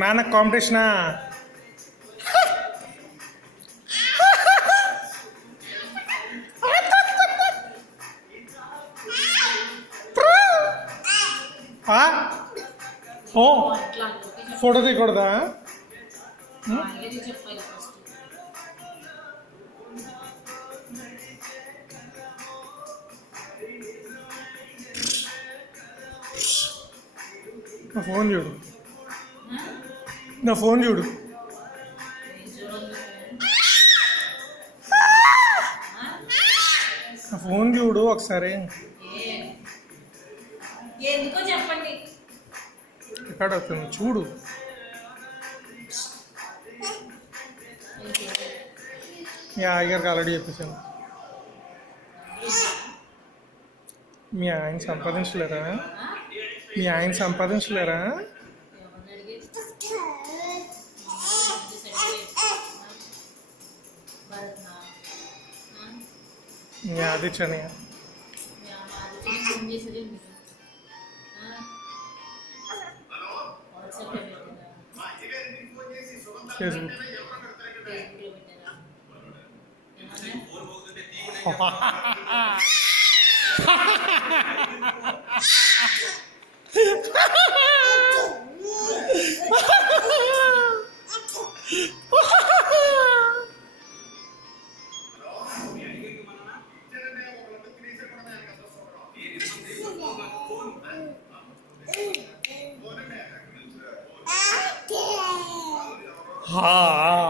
నాన్న కాంపిటీషనా? ఓ ఫోటో తీయకూడదా? నా ఫోన్ చూడు, నా ఫోన్ చూడు. నా ఫోన్ చూడు ఒకసారి. ఎందుకో చెప్పండి. రికార్డ్ అవుతుంది చూడు. మీ ఆయగారికి ఆల్రెడీ చెప్పేసాను. మీ ఆయన సంపాదించలేరా? మీ ఆయన సంపాదించలేరా? మీ ఆదిత్యని ఫేస్బుక్ हाँ